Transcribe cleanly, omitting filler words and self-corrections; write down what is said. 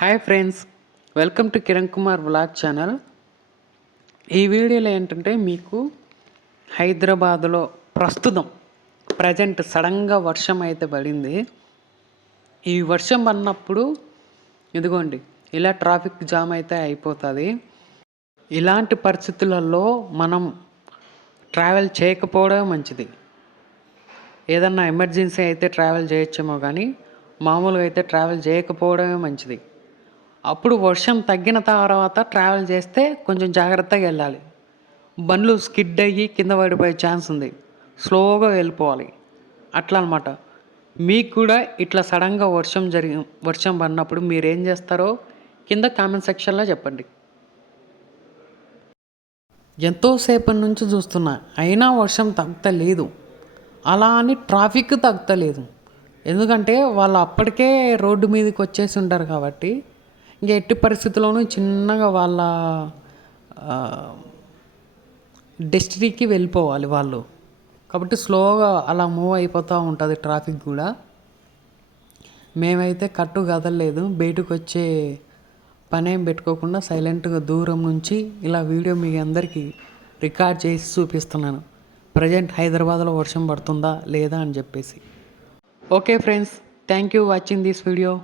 Hi friends, welcome to Kiran Kumar vlog channel. ఈ వీడియోలో ఏంటంటే మీకు హైదరాబాద్లో ప్రజెంట్ సడన్గా వర్షం అయితే పడింది. ఈ వర్షం పడినప్పుడు ఇదిగోండి ఇలా ట్రాఫిక్ జామ్ అయితే అయిపోతుంది. ఇలాంటి పరిస్థితులలో మనం ట్రావెల్ చేయకపోవడం మంచిది. ఏదన్నా ఎమర్జెన్సీ అయితే ట్రావెల్ చేయొచ్చేమో కానీ మామూలుగా అయితే ట్రావెల్ చేయకపోవడమే మంచిది. అప్పుడు వర్షం తగ్గిన తర్వాత ట్రావెల్ చేస్తే కొంచెం జాగ్రత్తగా వెళ్ళాలి. బండ్లు స్కిడ్ అయ్యి కింద పడిపోయే ఛాన్స్ ఉంది. స్లోగా వెళ్ళిపోవాలి అట్లా అనమాట. మీకు కూడా ఇట్లా సడన్గా వర్షం పడినప్పుడు మీరు ఏం చేస్తారో కింద కామెంట్ సెక్షన్లో చెప్పండి. ఎంతోసేపటి నుంచి చూస్తున్నా అయినా వర్షం తగ్గలేదు. అలా అని ట్రాఫిక్ తగ్గలేదు. ఎందుకంటే వాళ్ళు అప్పటికే రోడ్డు మీదకి వచ్చేసి ఉంటారు కాబట్టి ఇంక ఎట్టి పరిస్థితుల్లోనూ చిన్నగా వాళ్ళ డెస్టినీకి వెళ్ళిపోవాలి వాళ్ళు. కాబట్టి స్లోగా అలా మూవ్ అయిపోతూ ఉంటుంది ట్రాఫిక్ కూడా. మేమైతే కట్టు కదలలేదు, బయటకు వచ్చే పనేం పెట్టుకోకుండా సైలెంట్గా దూరం నుంచి ఇలా వీడియో మీ అందరికీ రికార్డ్ చేసి చూపిస్తున్నాను. ప్రజెంట్ హైదరాబాద్లో వర్షం పడుతుందా లేదా అని చెప్పేసి. Okay friends, thank you watching this video.